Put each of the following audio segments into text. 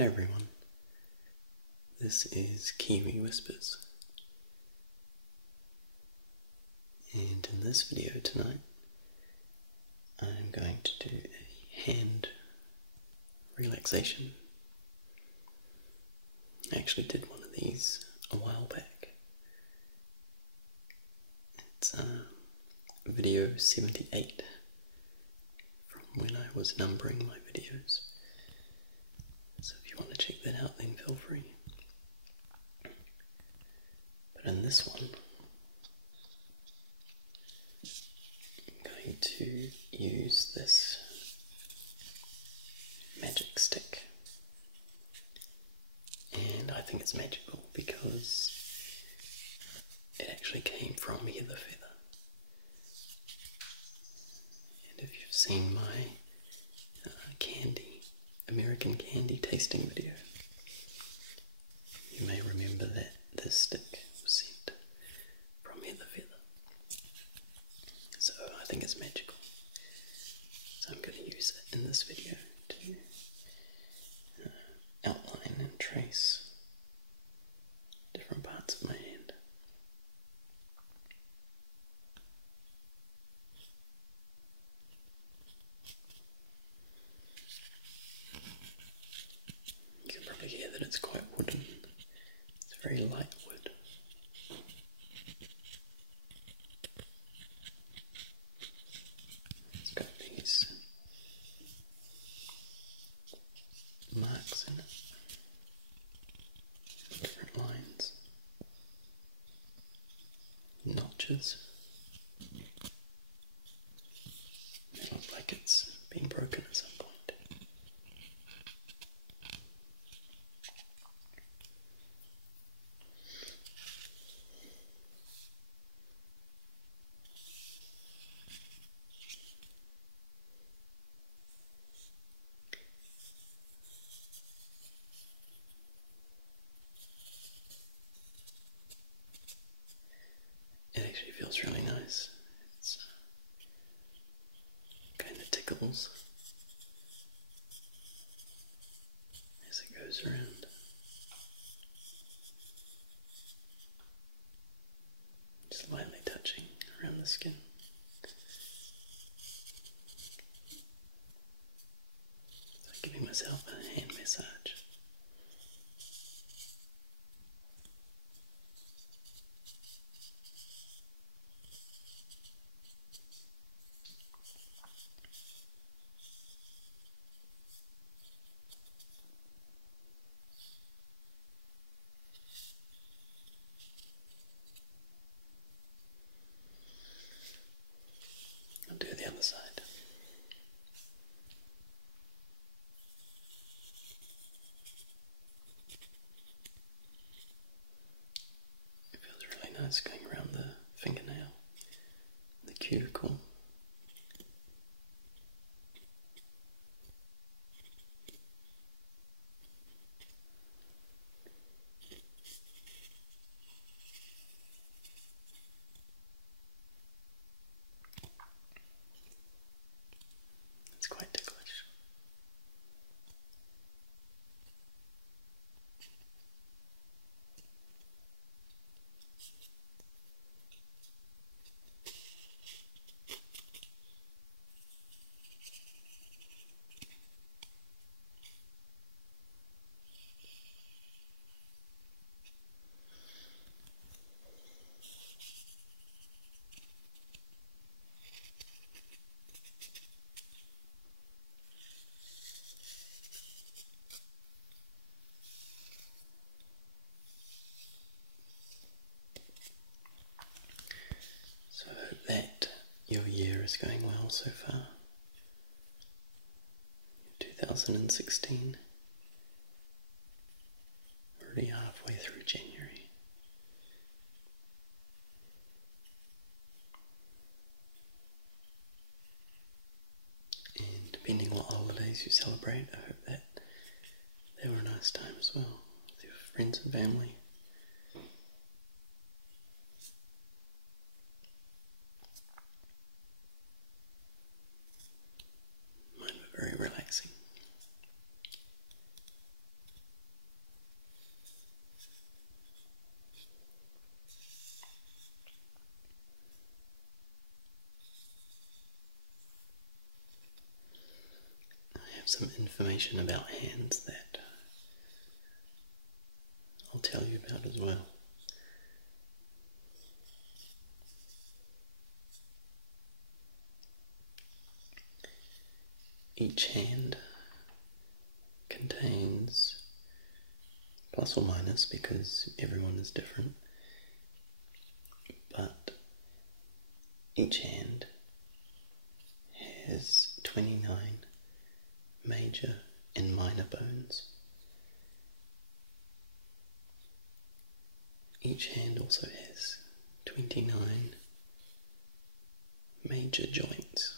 Hi everyone, this is Kiwi Whispers, and in this video tonight I'm going to do a hand relaxation. I actually did one of these a while back. It's video 78 from when I was numbering my videos. So if you want to check that out, then feel free. But in this one, I'm going to use this magic stick. And I think it's magical because it actually came from Heather Feather. And if you've seen my American candy tasting video, you may remember that this stick was sent from Heather Feather. So I think it's magical. So I'm going to use it in this video to outline and trace different parts of my hand. You can probably hear that it's quite wooden. It's very light wood. It's got these marks in it, different lines, notches. It looks like it's been broken at some point. It actually feels really nice. It's kind of tickles as it goes around. Just lightly touching around the skin. It's like giving myself a hand massage. I'll do the other side. It feels really nice going around the fingernail, the cuticle. It's quite ticklish. So I hope that your year is going well so far. 2016, already halfway through January. And depending what holidays you celebrate, I hope that they were a nice time as well with your friends and family. Mine were very relaxing. some information about hands that I'll tell you about as well. Each hand contains, plus or minus because everyone is different, but each hand has 29 major and minor bones. Each hand also has 29 major joints.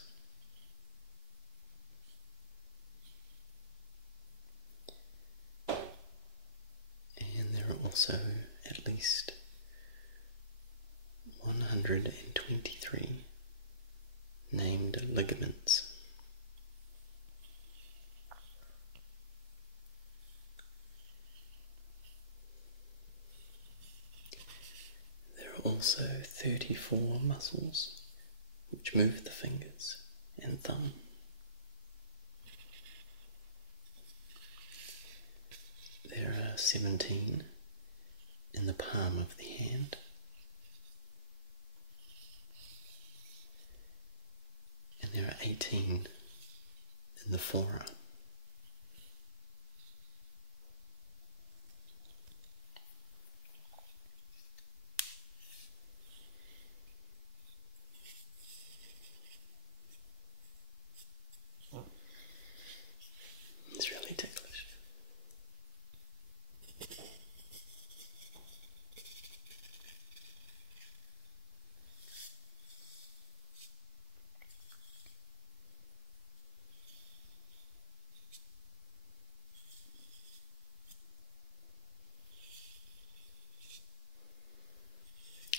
And there are also at least 123 named ligaments. There are also 34 muscles which move the fingers and thumb. There are 17 in the palm of the hand. And there are 18 in the forearm. It's really ticklish.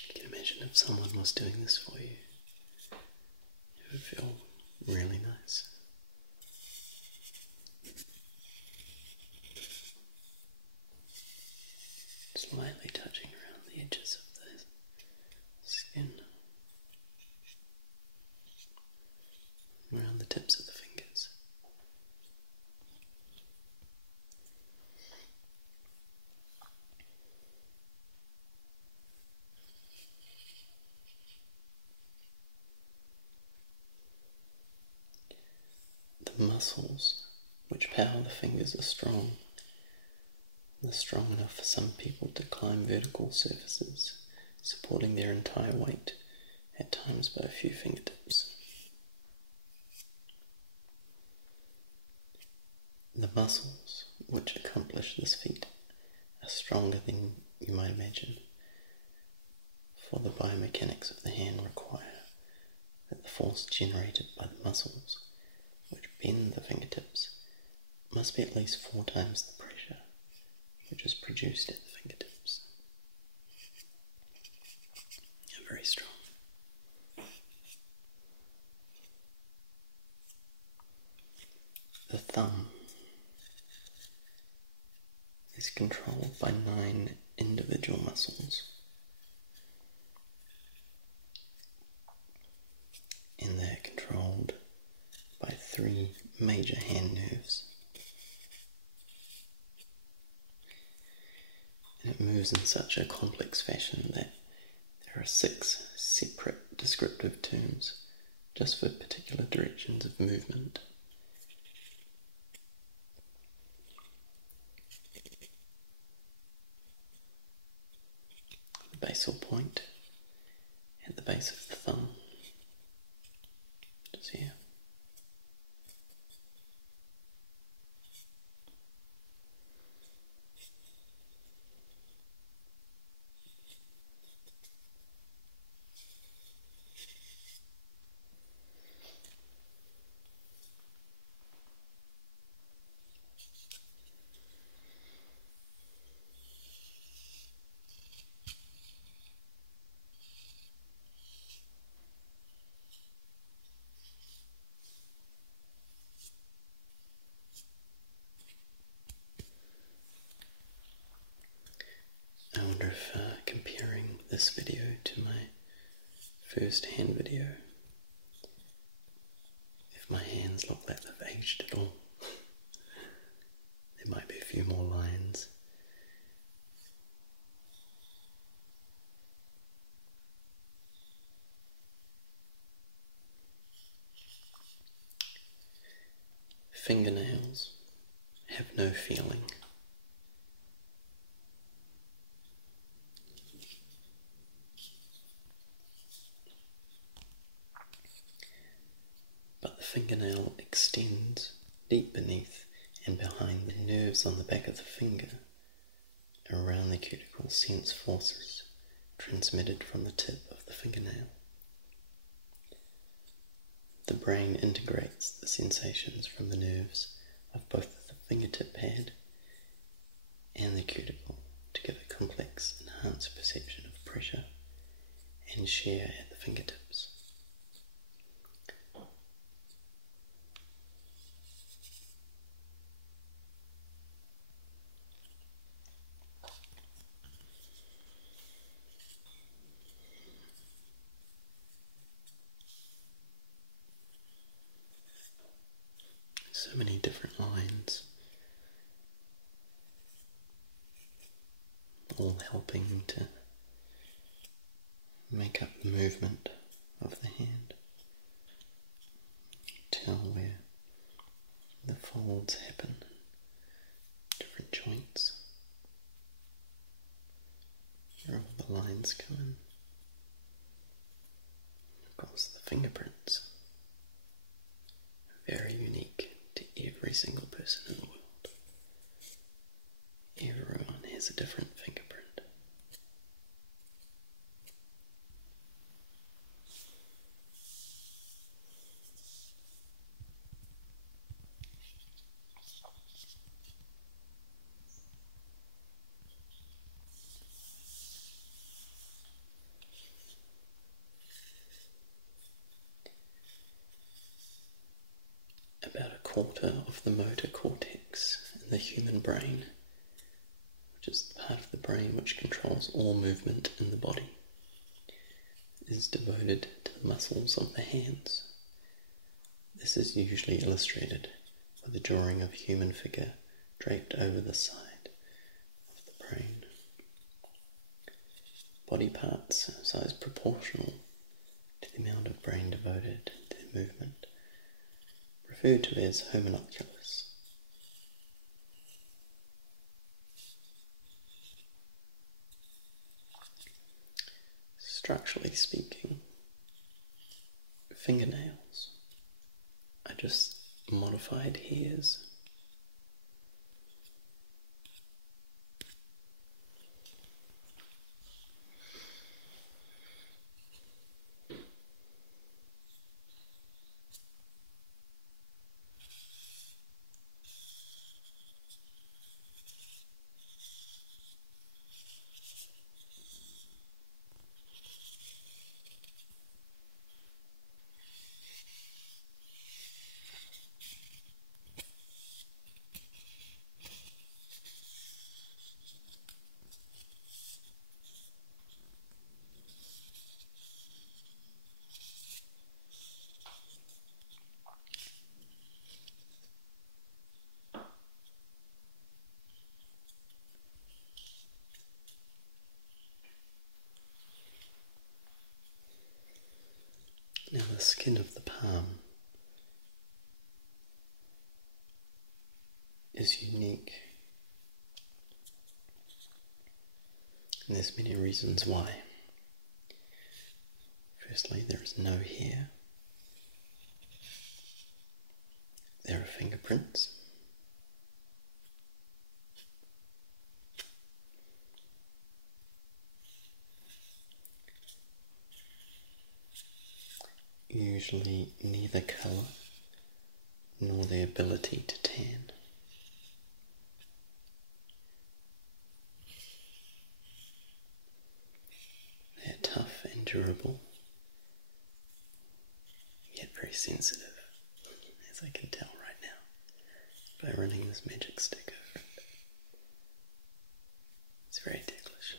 You can imagine if someone was doing this for you, it would feel really nice. Slightly touching around the edges of the skin, around the tips of the fingers. The muscles which power the fingers are strong. They're strong enough for some people to climb vertical surfaces, supporting their entire weight, at times by a few fingertips. The muscles which accomplish this feat are stronger than you might imagine, for the biomechanics of the hand require that the force generated by the muscles which bend the fingertips must be at least 4 times the pressure which is produced at the fingertips. They're very strong. The thumb is controlled by 9 individual muscles, and they're controlled by 3 major hand nerves. And it moves in such a complex fashion that there are 6 separate descriptive terms just for particular directions of movement. The basal point at the base of the thumb, just here. I wonder if comparing this video to my first hand video, if my hands look like they've aged at all. There might be a few more lines. Fingernails have no feeling. But the fingernail extends deep beneath and behind the nerves on the back of the finger. Around the cuticle sense forces transmitted from the tip of the fingernail. The brain integrates the sensations from the nerves of both the fingertip pad and the cuticle to give a complex, enhanced perception of pressure and shear at the fingertips. So many different lines, all helping to make up the movement of the hand. Tell where the folds happen, different joints, where all the lines come in. Of course, the fingerprints are very unique to every single person in the world. Everyone has a different fingerprint. About a quarter of the motor cortex in the human brain, which is the part of the brain which controls all movement in the body, is devoted to the muscles of the hands. This is usually illustrated with a drawing of a human figure draped over the side of the brain. Body parts are size proportional to the amount of brain devoted to their movement, referred to as homunculus. Structurally speaking, fingernails are just modified hairs. Now the skin of the palm is unique, and there's many reasons why. Firstly, there is no hair. There are fingerprints. Usually neither colour nor the ability to tan. They're tough and durable, yet very sensitive, as I can tell right now by running this magic stick over it. It's very ticklish.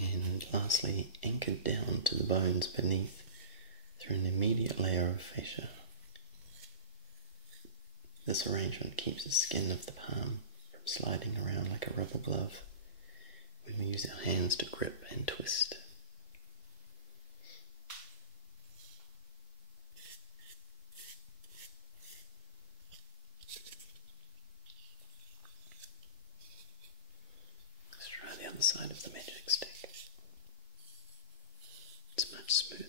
And lastly, anchored down to the bones beneath through an immediate layer of fascia This arrangement keeps the skin of the palm from sliding around like a rubber glove when we use our hands to grip and twist. Let's try the other side of the magic stick. It's much smoother.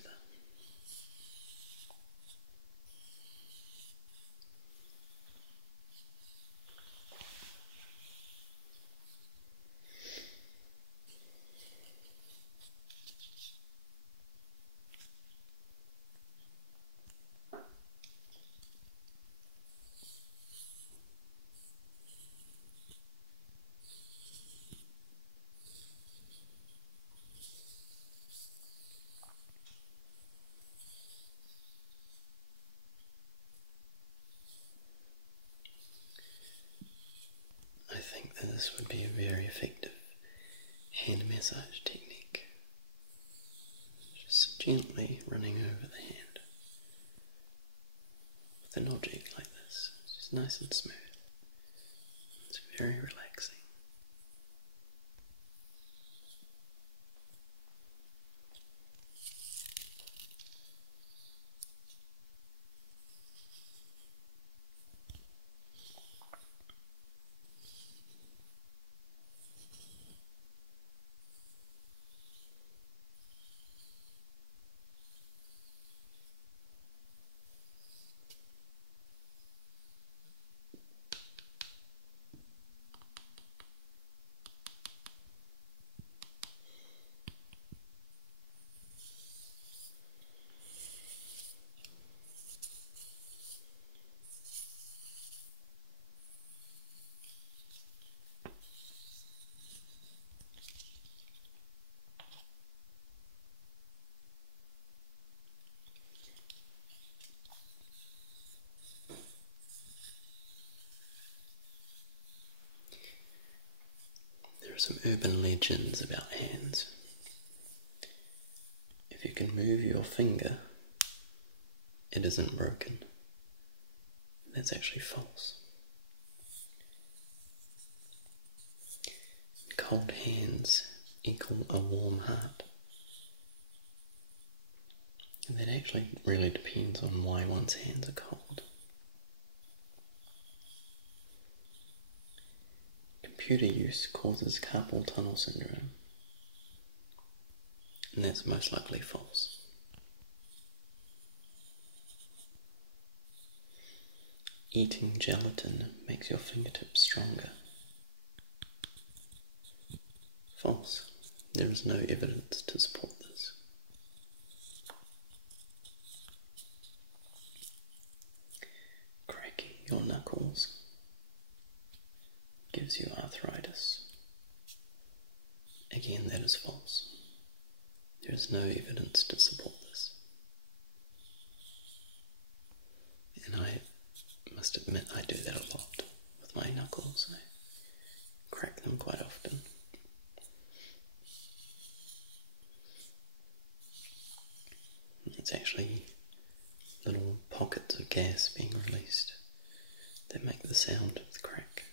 I think that this would be a very effective hand massage technique. Just gently running over the hand with an object like this. It's just nice and smooth. It's very relaxing. There are some urban legends about hands. If you can move your finger, it isn't broken. That's actually false. Cold hands equal a warm heart. And that actually really depends on why one's hands are cold. Computer use causes carpal tunnel syndrome, and that's most likely false. Eating gelatin makes your fingertips stronger. False. There is no evidence to support this. Cracking your knuckles gives you arthritis. Again, that is false. There is no evidence to support this. And I must admit I do that a lot with my knuckles. I crack them quite often. It's actually little pockets of gas being released that make the sound of the crack.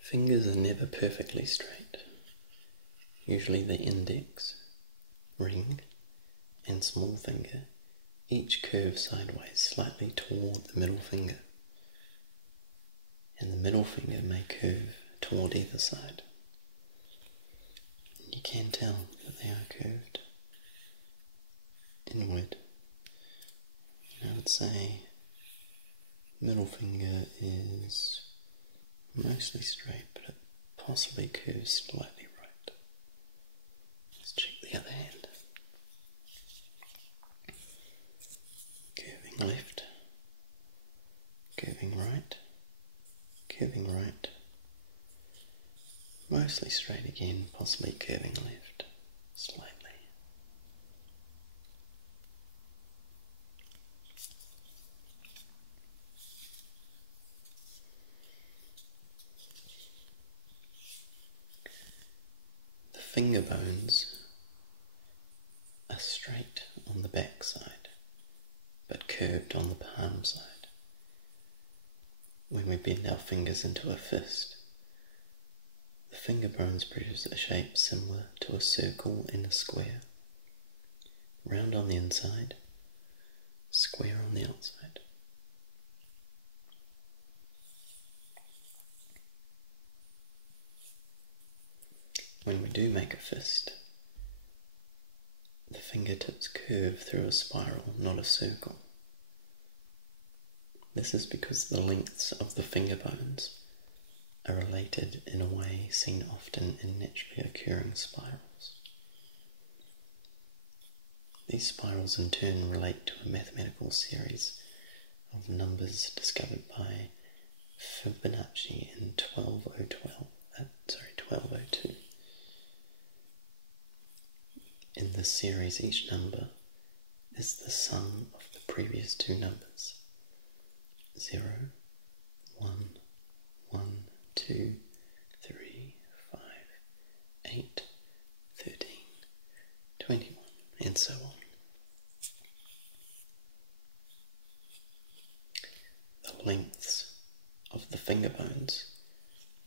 Fingers are never perfectly straight. Usually the index, ring, and small finger each curve sideways slightly toward the middle finger, and the middle finger may curve toward either side. You can tell that they are curved inward. I would say middle finger is mostly straight, but it possibly curves slightly right. Let's check the other hand. Curving left, curving right, curving right, mostly straight again, possibly curving left, slightly. finger bones are straight on the back side, but curved on the palm side. When we bend our fingers into a fist, the finger bones produce a shape similar to a circle and a square. Round on the inside, square on the outside. When we do make a fist, the fingertips curve through a spiral, not a circle. This is because the lengths of the finger bones are related in a way seen often in naturally occurring spirals. These spirals in turn relate to a mathematical series of numbers discovered by Fibonacci in 1202. In this series, each number is the sum of the previous two numbers. 0, 1, 1, 2, 3, 5, 8, 13, 21, and so on. The lengths of the finger bones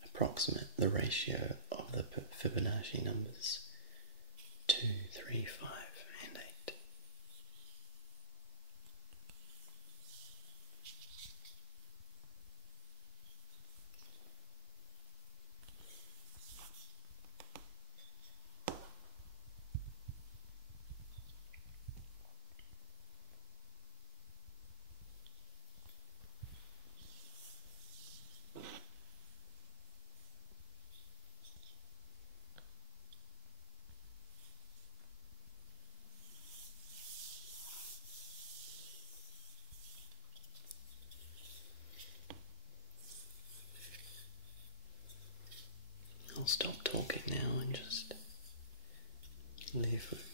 approximate the ratio of the Fibonacci numbers 2, 3, 5, and 8. I'll stop talking now and just leave with